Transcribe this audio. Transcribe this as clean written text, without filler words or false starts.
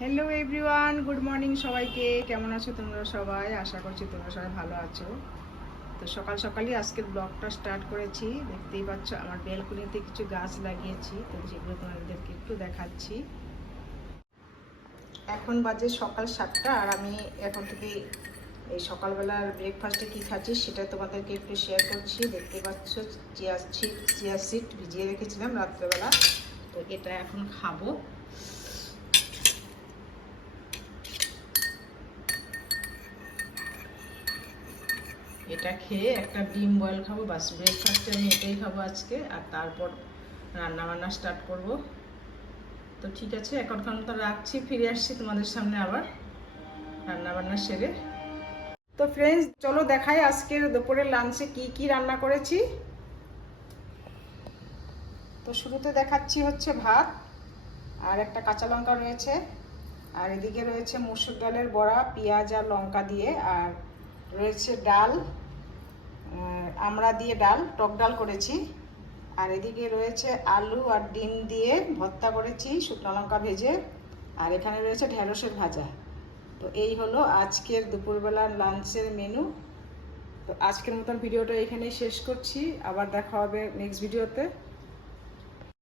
Hello everyone, good morning সবাইকে। কেমন আছো তোমরা সবাই? আশা করছি তোমরা সবাই ভালো আছো। তো সকাল সকালই আজকের ব্লগটা স্টার্ট করেছি। দেখতেই পাচ্ছ আমার ব্যালকনিতে কিছু গাছ লাগিয়েছি, তো সেগুলো তোমাদেরকে একটু দেখাচ্ছি। এখন বাজে সকাল 7টা, আর আমি এখন থেকে এই সকালবেলার ব্রেকফাস্টে কী খাচ্ছি সেটা তোমাদেরকে একটু শেয়ার করছি। দেখতে পাচ্ছ চিয়া সিড ভিজিয়ে রেখেছিলাম রাত্রেবেলা, তো এটা এখন খাবো। এটা খেয়ে একটা ডিম বয়েল খাবো, বাস ব্রেকফাস্টে আমি এটাই খাবো আজকে। আর তারপর রান্নাবান্না স্টার্ট করব। তো ঠিক আছে, এখনখান তো রাখছি, ফিরে আসছি তোমাদের সামনে আবার রান্নাবান্না সেরে। তো ফ্রেন্ডস, চলো দেখাই আজকের দুপুরের লাঞ্চে কি কি রান্না করেছি। তো শুরুতে দেখাচ্ছি হচ্ছে ভাত, আর একটা কাঁচা লঙ্কা রয়েছে, আর এদিকে রয়েছে মসুর ডালের বড়া পেঁয়াজ আর লঙ্কা দিয়ে, আর রয়েছে ডাল, আমড়া দিয়ে ডাল, টক ডাল করেছি। আর এদিকে রয়েছে আলু আর ডিম দিয়ে ভর্তা করেছি শুকনো লঙ্কা ভেজে, আর এখানে রয়েছে ঢেঁড়সের ভাজা। তো এই হলো আজকের দুপুরবেলার লাঞ্চের মেনু। তো আজকের মতন ভিডিওটা এখানেই শেষ করছি, আবার দেখা হবে নেক্সট ভিডিওতে।